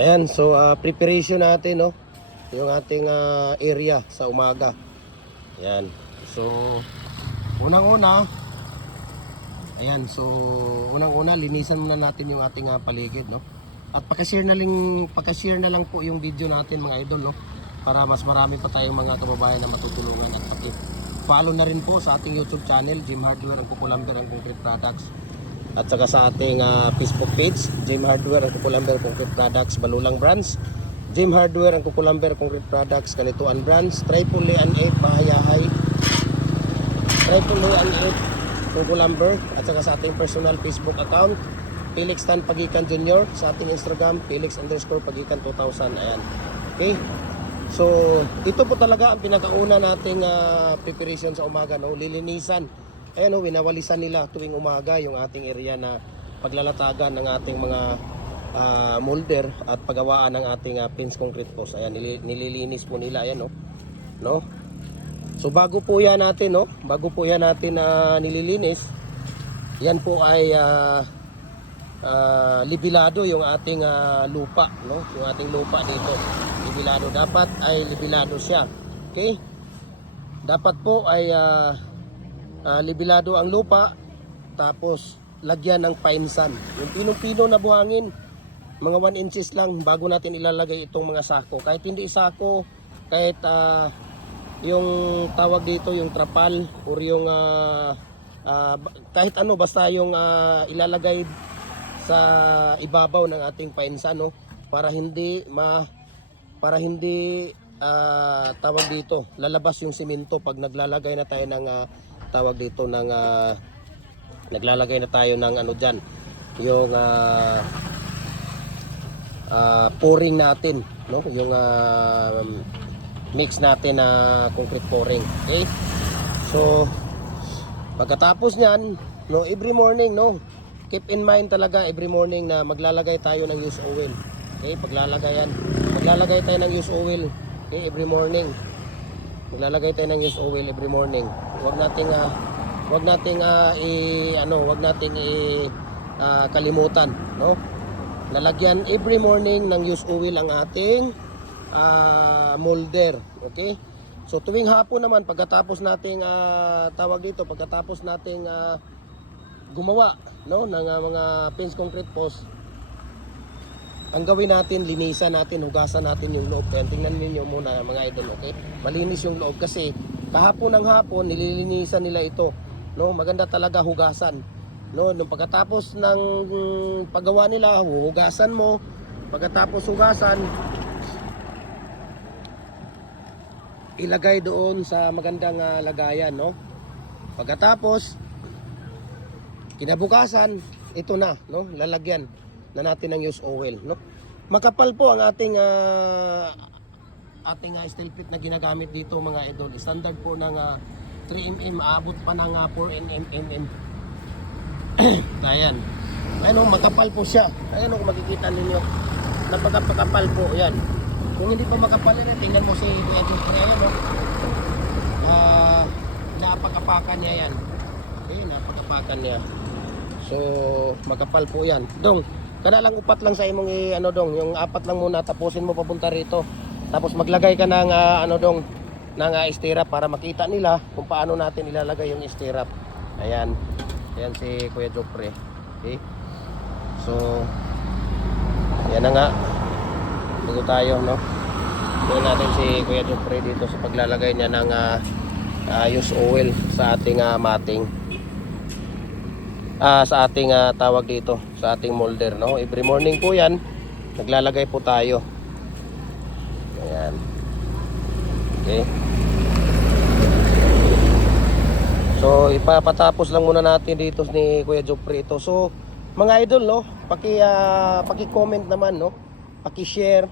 Ayan, so preparation natin, no? Yung ating area sa umaga. Ayan. So unang-una, ayan, so unang-una linisan muna natin yung ating paligid, no? At paka-share na lang po yung video natin, mga idol, no? Para mas marami pa tayong mga kababayan na matutulungan, at paki-follow na rin po sa ating YouTube channel, Jim Hardware ang Kukulamber ang Concrete Products. At saka sa ating Facebook page, Jim Hardware ang Kukulamber Concrete Products, Balulang Brands, Jim Hardware ang Kukulamber Concrete Products, Kalituan Brands, Tripoli and 8 Bahayahay, Tripoli and 8 Kukulamber. At saka sa ating personal Facebook account, Felix Tan Pagikan Jr. Sa ating Instagram, Felix_Pagikan 2000. Ayan. Okay. So ito po talaga ang pinakauna nating preparation sa umaga, no? Lilinisan. Ayan, no, winawalisan nila tuwing umaga yung ating area na paglalatagan ng ating mga molder at paggawaan ng ating pins concrete post. Ayan, nililinis po nila, ayan, no? So bago po yan natin, no? Bago po yan natin nililinis, yan po ay libilado yung ating lupa, no? Yung ating lupa dito, libilado. Dapat ay libilado siya. Okay? Dapat po ay libilado ang lupa, tapos lagyan ng pine sand. Yung pinong-pino na buhangin, mga 1 inches lang bago natin ilalagay itong mga sako. Kahit hindi sako, kahit yung tawag dito, yung trapal, or yung kahit ano, basta yung ilalagay sa ibabaw ng ating pine sand, no? Para hindi tawag dito, lalabas yung simento pag naglalagay na tayo ng tawag dito ng naglalagay na tayo ng ano dyan, yung pouring natin, no? Yung mix natin na concrete pouring. Okay, so pagkatapos nyan, no, every morning, no, keep in mind talaga every morning na maglalagay tayo ng used oil. Okay, maglalagay tayo ng used oil, okay, every morning. Maglalagay tayo ng used oil every morning. Huwag nating kalimutan, no? Lalagyan every morning ng used oil ang ating molder, okay? So tuwing hapon naman, pagkatapos nating pagkatapos nating gumawa, no, ng mga pins concrete post, ang gawin natin, linisan natin, hugasan natin yung loob. Kaya tingnan niyo muna, mga idol, okay? Malinis yung loob kasi kahapon ng hapon nililinisan nila ito, no? Maganda talaga hugasan, no? Nung pagkatapos ng paggawa nila, hugasan mo. Pagkatapos hugasan, ilagay doon sa magandang lagayan, no? Pagkatapos kinabukasan, ito na, no? Lalagyan na natin ng used oil, no? Makapal po ang ating steel plate na ginagamit dito, mga idol. Standard po ng 3mm, aabot pa ng 4mm. Ayan. Ayan, makapal po siya. Ayan, makikita ninyo. Napakapal po, yan. Kung hindi pa makapal, tingnan mo si Edward. Ayan, napakapakan niya yan. Okay, napakapakan niya. So, makapal po yan. Dong, kana lang upat lang sa imong dong, yung apat lang muna, tapusin mo papunta rito. Tapos maglagay ka ng ng stirrup para makita nila kung paano natin ilalagay yung stirrup. Ayan. Ayan si Kuya Jopre. Okay? So, yan na nga. Dito tayo, no? Tingnan natin si Kuya Jopre dito sa paglalagay niya ng used oil sa ating mating. Sa ating tawag dito, sa ating molder, no? Every morning po yan, naglalagay po tayo. Ayan. Okay. So ipapatapos lang muna natin dito ni Kuya Jopre ito. So mga idol, no, paki-comment naman, no, paki-share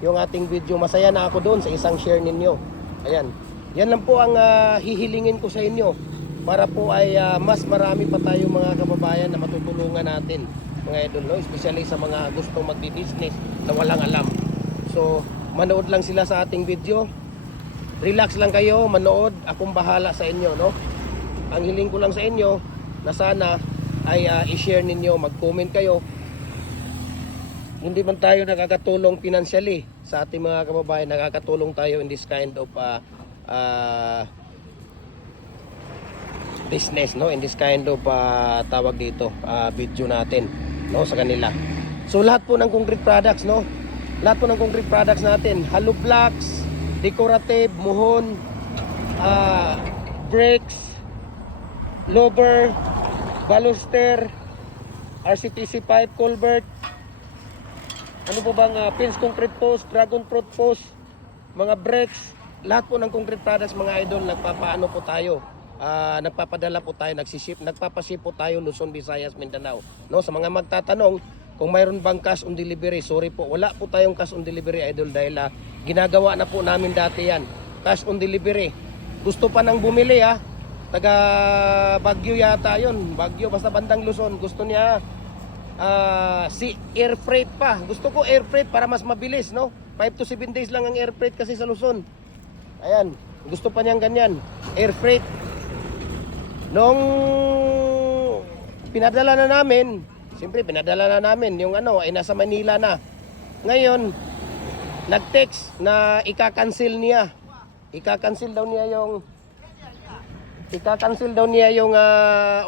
yung ating video. Masaya na ako doon sa isang share ninyo. Ayan. Yan lang po ang hihilingin ko sa inyo, para po ay mas marami pa tayong mga kababayan na matutulungan natin, mga idol, no? Especially sa mga gustong magbi-business na walang alam. So manood lang sila sa ating video, relax lang kayo, manood, akong bahala sa inyo, no? Ang hiling ko lang sa inyo na sana ay i-share ninyo, mag-comment kayo hindi man tayo nakakatulong financially sa ating mga kababayan, nakakatulong tayo in this kind of business, no, in this kind of tawag dito video natin, no, sa kanila. So lahat po ng concrete products, no, lahat po ng concrete products natin, hollow blocks, decorative, muhon, bricks, lower, baluster, RCTC pipe, culvert, ano po bang pins concrete post, dragon fruit post, mga bricks, lahat po ng concrete products mga idol, nagpapaano po tayo, nagpapadala po tayo, nagpapaship po tayo Luzon, Visayas, Mindanao, no? Sa mga magtatanong kung mayroon bang cash on delivery, sorry po, wala po tayong cash on delivery idol dahil ginagawa na po namin dati yan, cash on delivery. Gusto pa nang bumili taga Baguio yata yun, Baguio basta bandang Luzon, gusto niya si air freight pa. Gusto ko air freight para mas mabilis, no? 5 to 7 days lang ang air freight kasi sa Luzon. Ayan, gusto pa niyang ganyan, air freight. Nung pinadala na namin, siyempre pinadala na namin yung ay nasa Manila na. Ngayon, nag-text na ika-cancel niya. Ika-cancel daw niya yung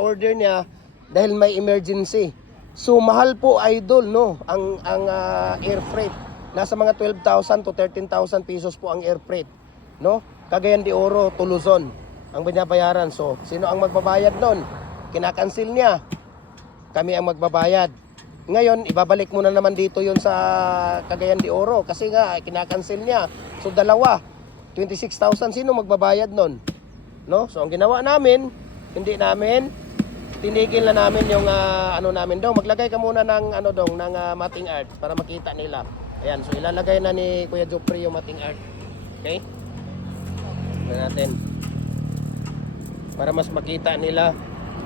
order niya dahil may emergency. So mahal po idol, no, ang air freight. Nasa mga 12,000 to 13,000 pesos po ang air freight, no? Cagayan de Oro to Luzon ang binabayaran. So sino ang magbabayad noon? Kinakancel niya. Kami ang magbabayad. Ngayon ibabalik mo na naman dito yon sa Cagayan de Oro kasi nga kinakancel niya. So dalawa, 26,000, sino magbabayad noon? No? So ang ginawa namin, hindi namin tinigil na namin yung namin daw. Maglagay ka muna ng ng matting art para makita nila. Ayan, so ilalagay na ni Kuya Jopri yung matting art. Okay? Tignan natin. Para mas makita nila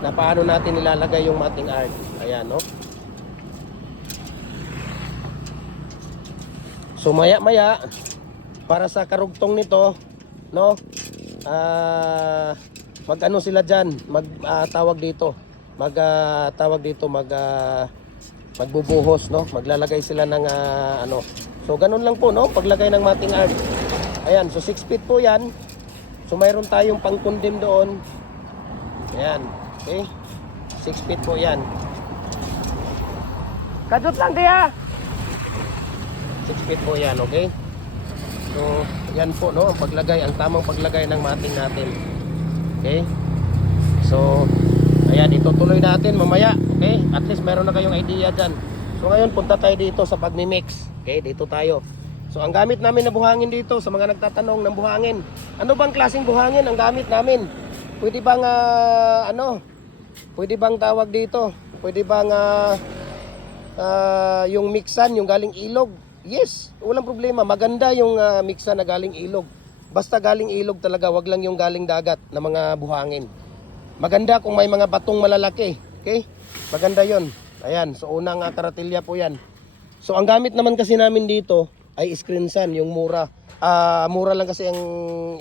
na paano natin ilalagay yung matting art. Ayan, no? So maya-maya para sa karugtong nito, no? Mag-ano sila diyan, tawag dito. Magbubuhos, no? Maglalagay sila ng So ganun lang po, no? Paglagay ng matting art. Ayan, so 6 feet po 'yan. So mayroon tayong pang-condemn doon. Ayan, okay? 6 feet po 'yan. Kadot lang diya. 6 feet po 'yan, okay? So, yan po, no, ang paglagay, ang tamang paglagay ng matting natin. Okay? So, ayan, itutuloy natin mamaya. Okay? At least meron na kayong idea dyan. So, ngayon, punta tayo dito sa pagmimix. Okay? Dito tayo. So, ang gamit namin na buhangin dito, sa mga nagtatanong ng buhangin. Ano bang klaseng buhangin ang gamit namin? Pwede bang, pwede bang tawag dito? Pwede bang, yung mixan, yung galing ilog? Yes, walang problema. Maganda yung mixan na galing ilog. Basta galing ilog talaga, wag lang yung galing dagat na mga buhangin. Maganda kung may mga batong malalaki. Okay? Maganda yon. Ayan, so unang karatilya po yan. So ang gamit naman kasi namin dito ay screen sun, yung mura. Mura lang kasi ang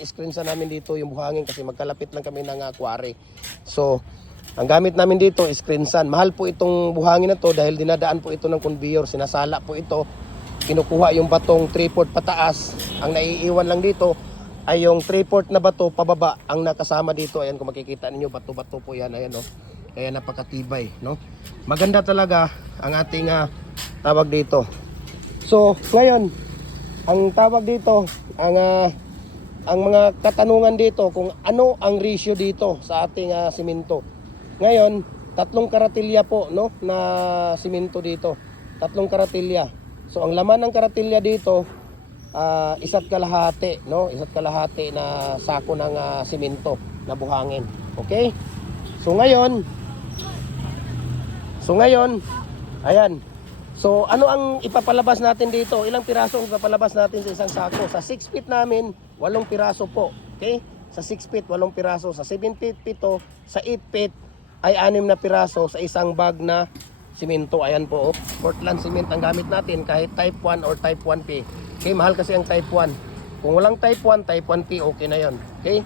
screen sun namin dito, yung buhangin, kasi magkalapit lang kami ng quarry. So ang gamit namin dito is screen sun. Mahal po itong buhangin na to dahil dinadaan po ito ng conveyor. Sinasala po ito. Kinukuha yung batong 3/4 pataas. Ang naiiwan lang dito ay yung 3/4 na bato pababa ang nakasama dito. Ayan, kung makikita ninyo, bato-bato po yan. Ayan, no? Kaya napakatibay, no? Maganda talaga ang ating tawag dito. So ngayon, ang tawag dito, ang mga katanungan dito kung ano ang ratio dito sa ating simento. Ngayon, 3 karatilya po, no, na simento dito. 3 karatilya. So ang laman ng karatilya dito, 1.5 kalahati, no? 1.5 kalahati na sako ng simento na buhangin. Okay? So ngayon, ayan. So ano ang ipapalabas natin dito? Ilang piraso ang ipapalabas natin sa isang sako? Sa 6 feet namin, 8 piraso po. Okay? Sa 6 feet, 8 piraso. Sa 7 feet, 7. Sa 8 feet, ay 6 na piraso sa isang bag na simento. Ayan po, oh. Portland cement ang gamit natin, kahit type 1 or type 1P. Okay, mahal kasi ang type 1. Kung walang type 1, type 1P, okay na yon. Okay?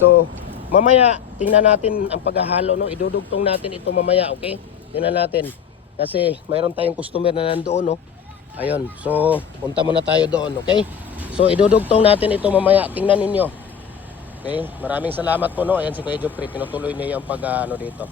So, mamaya, tingnan natin ang paghahalo, no? Idudugtong natin ito mamaya, okay? Tingnan natin. Kasi mayroon tayong customer na nandoon, no? Ayun, so punta muna tayo doon, okay? So idudugtong natin ito mamaya, tingnan ninyo. Okay, maraming salamat po no. Ayan si Kuya Jopri, tinutuloy niya yung pag ano dito.